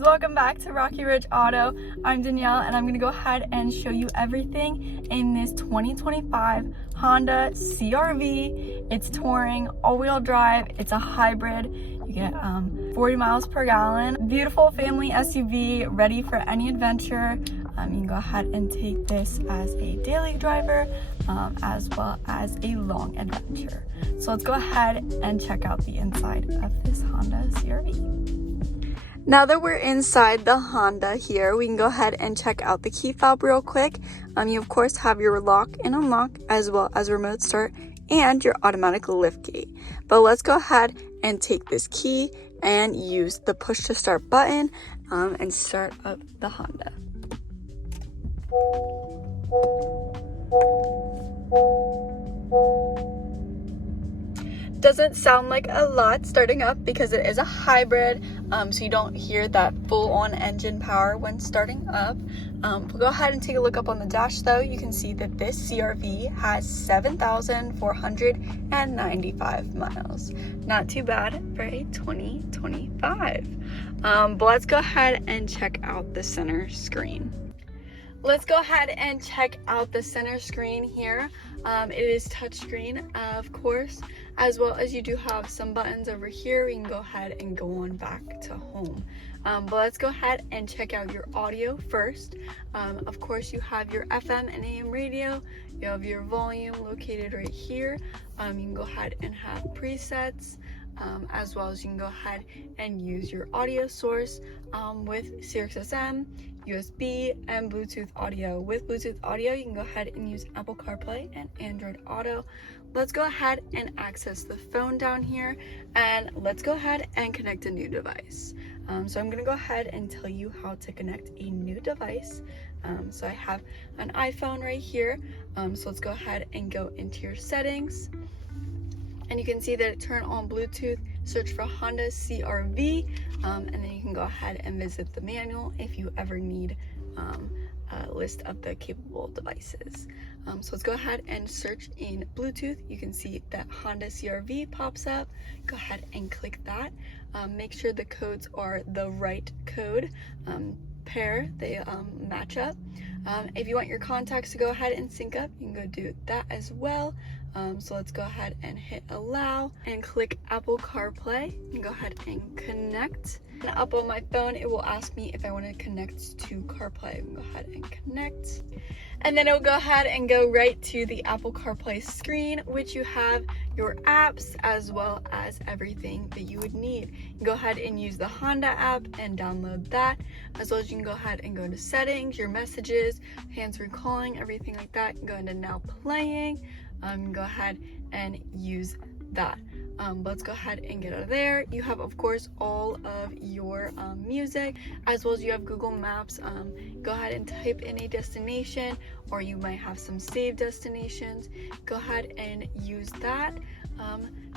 welcome back to Rocky Ridge Auto. I'm Danielle and I'm going to go ahead and show you everything in this 2025 Honda CR-V. It's touring, all-wheel drive, it's a hybrid. You get 40 miles per gallon. Beautiful family SUV, ready for any adventure. You can go ahead and take this as a daily driver as well as a long adventure. So let's go ahead and check out the inside of this Honda CR-V. Now that we're inside the Honda here, we can go ahead and check out the key fob real quick. You of course have your lock and unlock as well as remote start and your automatic lift gate. But let's go ahead and take this key and use the push to start button and start up the Honda. Doesn't sound like a lot starting up because it is a hybrid, so you don't hear that full-on engine power when starting up. We'll go ahead and take a look up on the dash though. You can see that this CR-V has 7,495 miles. Not too bad for a 2025. But let's go ahead and check out the center screen. Let's go ahead and check out the center screen here. It is touchscreen, of course, as well as you do have some buttons over here. We can go ahead and go on back to home. But let's go ahead and check out your audio first. Of course, you have your FM and AM radio. You have your volume located right here. You can go ahead and have presets. As well as you can go ahead and use your audio source with SiriusXM, USB, and Bluetooth audio. With Bluetooth audio, you can go ahead and use Apple CarPlay and Android Auto. Let's go ahead and access the phone down here, and let's go ahead and connect a new device. So I'm going to go ahead and tell you how to connect a new device. So I have an iPhone right here. So let's go ahead and go into your settings. And you can see that it turned on Bluetooth, search for Honda CR-V, and then you can go ahead and visit the manual if you ever need a list of the capable devices. So let's go ahead and search in Bluetooth. You can see that Honda CR-V pops up. Go ahead and click that. Make sure the codes are the right code pair, they match up. If you want your contacts to go ahead and sync up, you can go do that as well. So let's go ahead and hit allow and click Apple CarPlay and go ahead and connect. And up on my phone, it will ask me if I want to connect to CarPlay. Go ahead and connect. And then it will go ahead and go right to the Apple CarPlay screen, which you have your apps as well as everything that you would need. You can go ahead and use the Honda app and download that, as well as you can go ahead and go into settings, your messages, hands-free calling, everything like that. You can go into now playing. Go ahead and use that. Let's go ahead and get out of there. You have, of course, all of your music, as well as you have Google Maps. Go ahead and type in a destination, or you might have some saved destinations. Go ahead and use that.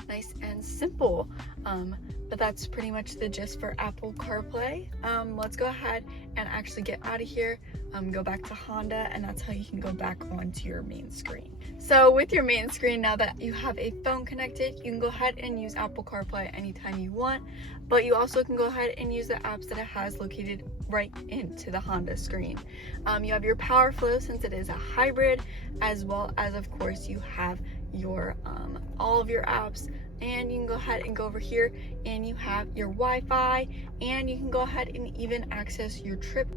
Nice and simple. But that's pretty much the gist for Apple CarPlay. Let's go ahead and actually get out of here. Go back to Honda, and that's how you can go back onto your main screen. So with your main screen, now that you have a phone connected, you can go ahead and use Apple CarPlay anytime you want, but you also can go ahead and use the apps that it has located right into the Honda screen. You have your power flow since it is a hybrid, as well as, of course, you have your all of your apps. And you can go ahead and go over here and you have your Wi-Fi, and you can go ahead and even access your trip,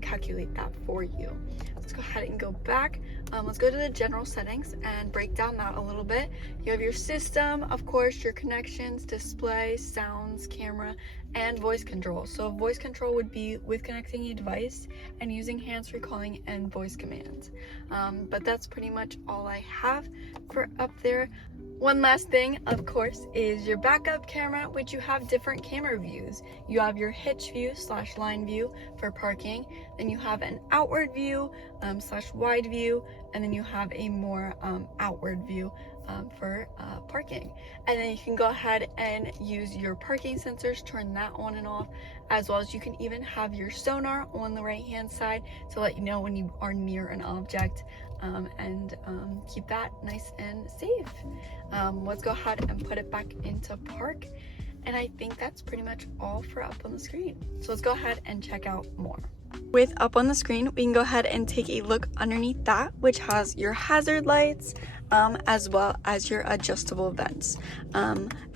calculate that for you. Let's go ahead and go back. Let's go to the general settings and break down that a little bit. You have your system, of course, your connections, display, sounds, camera, and voice control. So voice control would be with connecting a device and using hands-free calling and voice commands. But that's pretty much all I have for up there. One last thing, of course, is your backup camera, which you have different camera views. You have your hitch view / line view for parking. Then you have an outward view / wide view. And then you have a more outward view for parking. And then you can go ahead and use your parking sensors, turn that on and off, as well as you can even have your sonar on the right hand side to let you know when you are near an object, and keep that nice and safe. Let's go ahead and put it back into park. And I think that's pretty much all for up on the screen. So let's go ahead and check out more. With up on the screen, we can go ahead and take a look underneath that, which has your hazard lights, as well as your adjustable vents.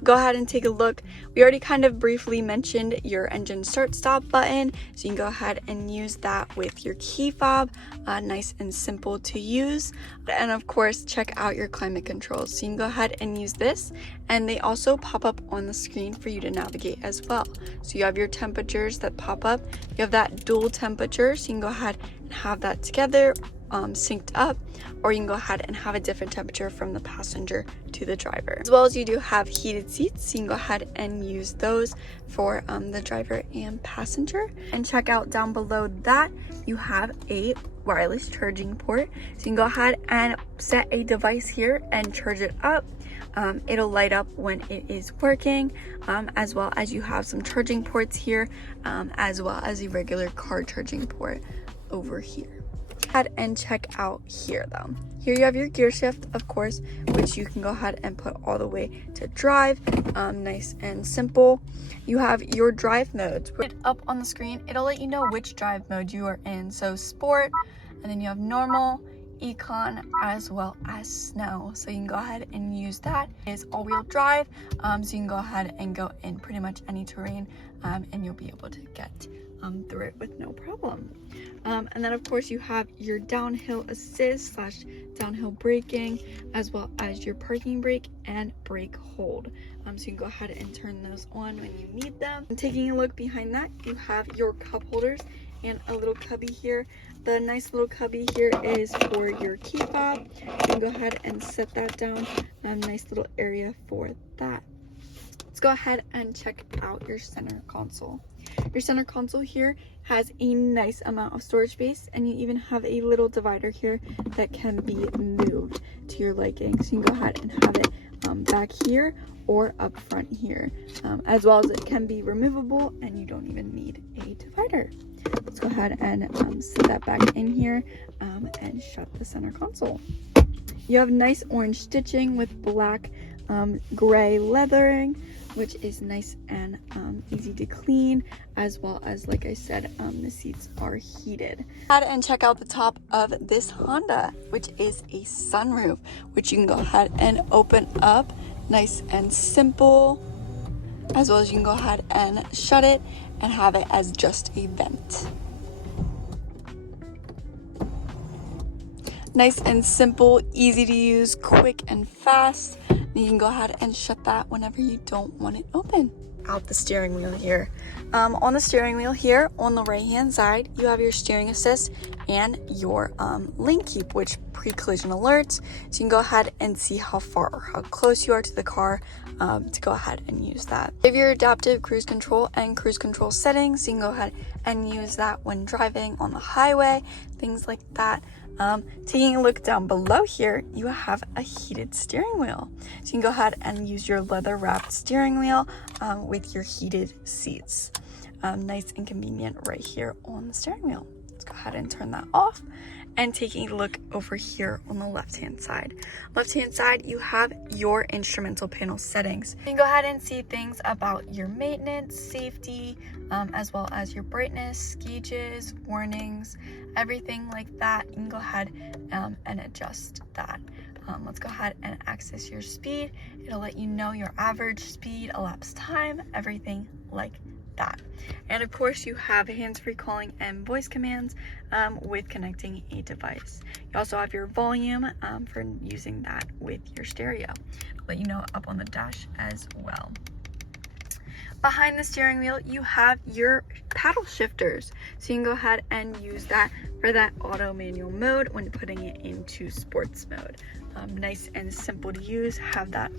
Go ahead and take a look. We already kind of briefly mentioned your engine start stop button, so you can go ahead and use that with your key fob. Nice and simple to use. And of course, check out your climate controls. So you can go ahead and use this, and they also pop up on the screen for you to navigate as well. So you have your temperatures that pop up. You have that dual temperature, so you can go ahead and have that together, synced up, or you can go ahead and have a different temperature from the passenger to the driver. As well as you do have heated seats, so you can go ahead and use those for the driver and passenger. And check out down below that you have a wireless charging port, so you can go ahead and set a device here and charge it up. It'll light up when it is working, as well as you have some charging ports here, as well as a regular car charging port over here. Ahead and check out here though. Here you have your gear shift, of course, which you can go ahead and put all the way to drive. Nice and simple. You have your drive modes. Up on the screen, it'll let you know which drive mode you are in. So sport, and then you have normal, econ, as well as snow. So you can go ahead and use that. It's all-wheel drive, so you can go ahead and go in pretty much any terrain, and you'll be able to get through it with no problem. And then of course you have your downhill assist / downhill braking, as well as your parking brake and brake hold. So you can go ahead and turn those on when you need them. And taking a look behind that, you have your cup holders and a little cubby here. The nice little cubby here is for your key fob. You can go ahead and set that down. A nice little area for that. Let's go ahead and check out your center console. Your center console here has a nice amount of storage space, and you even have a little divider here that can be moved to your liking. So you can go ahead and have it back here or up front here, as well as it can be removable and you don't even need a divider. Let's go ahead and set that back in here and shut the center console. You have nice orange stitching with black gray leathering, which is nice and easy to clean, as well as, like I said, the seats are heated. Go ahead and check out the top of this Honda, which is a sunroof, which you can go ahead and open up, nice and simple, as well as you can go ahead and shut it and have it as just a vent. Nice and simple, easy to use, quick and fast. You can go ahead and shut that whenever you don't want it open. Out the steering wheel here. On the steering wheel here, on the right hand side, you have your steering assist and your lane keep, which pre-collision alerts. So you can go ahead and see how far or how close you are to the car to go ahead and use that. You have your adaptive cruise control and cruise control settings. So you can go ahead and use that when driving on the highway, things like that. Taking a look down below here, you have a heated steering wheel. So you can go ahead and use your leather wrapped steering wheel with your heated seats. Nice and convenient right here on the steering wheel. Let's go ahead and turn that off. And taking a look over here on the left hand side. Left hand side, you have your instrumental panel settings. You can go ahead and see things about your maintenance, safety, as well as your brightness, gauges, warnings, everything like that. You can go ahead and adjust that. Let's go ahead and access your speed. It'll let you know your average speed, elapsed time, everything like that. And of course you have hands-free calling and voice commands with connecting a device. You also have your volume for using that with your stereo. It'll let you know up on the dash as well. Behind the steering wheel, you have your paddle shifters. So you can go ahead and use that for that auto manual mode when putting it into sports mode. Nice and simple to use, have that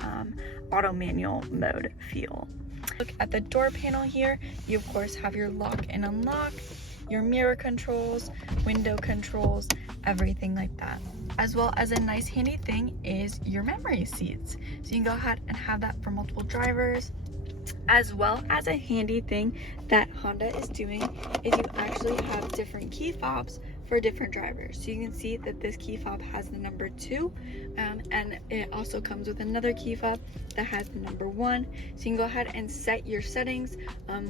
auto manual mode feel. Look at the door panel here. You of course have your lock and unlock, your mirror controls, window controls, everything like that. As well as a nice handy thing is your memory seats. So you can go ahead and have that for multiple drivers. As well as a handy thing that Honda is doing is you actually have different key fobs for different drivers. So you can see that this key fob has the number 2, and it also comes with another key fob that has the number 1. So you can go ahead and set your settings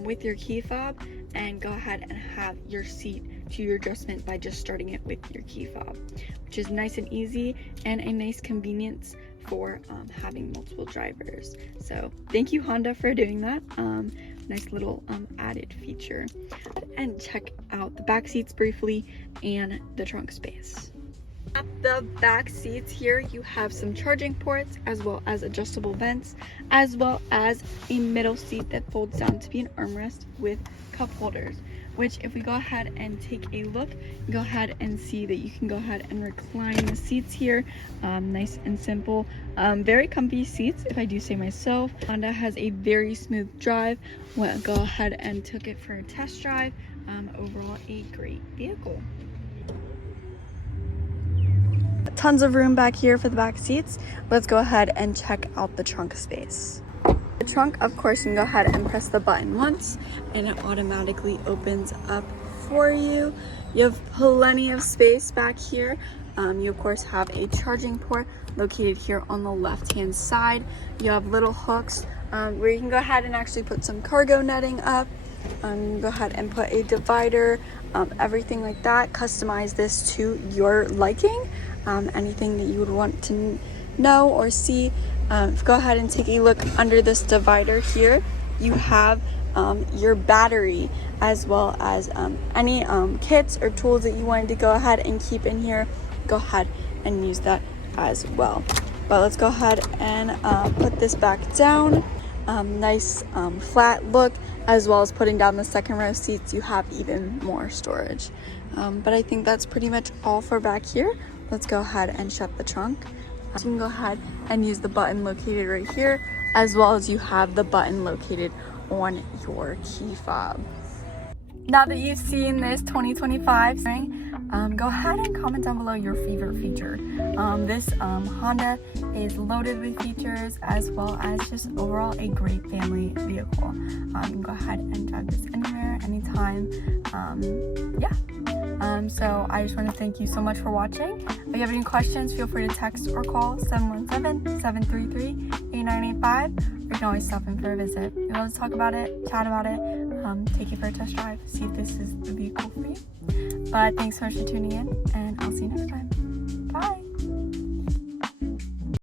with your key fob and go ahead and have your seat to your adjustment by just starting it with your key fob, which is nice and easy and a nice convenience for having multiple drivers. So thank you, Honda, for doing that. Nice little added feature. And check out the back seats briefly and the trunk space. At the back seats here, you have some charging ports as well as adjustable vents, as well as a middle seat that folds down to be an armrest with cup holders, which if we go ahead and take a look, go ahead and see that you can go ahead and recline the seats here. Nice and simple, very comfy seats if I do say myself. Honda has a very smooth drive. Went go ahead and took it for a test drive. Overall, a great vehicle. Tons of room back here for the back seats. Let's go ahead and check out the trunk space. The trunk, of course, you can go ahead and press the button once and it automatically opens up for you. You have plenty of space back here. You of course have a charging port located here on the left hand side. You have little hooks where you can go ahead and actually put some cargo netting up. Go ahead and put a divider, everything like that. Customize this to your liking. Anything that you would want to know or see. Go ahead and take a look under this divider here. You have your battery as well as any kits or tools that you wanted to go ahead and keep in here. Go ahead and use that as well. But let's go ahead and put this back down. Nice flat look, as well as putting down the second row seats, you have even more storage. But I think that's pretty much all for back here. Let's go ahead and shut the trunk. You can go ahead and use the button located right here, as well as you have the button located on your key fob. Now that you've seen this 2025, go ahead and comment down below your favorite feature. This Honda is loaded with features, as well as just overall a great family vehicle. You can go ahead and drive this anywhere, anytime. So I just want to thank you so much for watching. If you have any questions, feel free to text or call 717-733-8985. You can always stop in for a visit. We'd love to talk about it, chat about it, take you for a test drive, see if this is the vehicle for you. But thanks so much for tuning in, and I'll see you next time.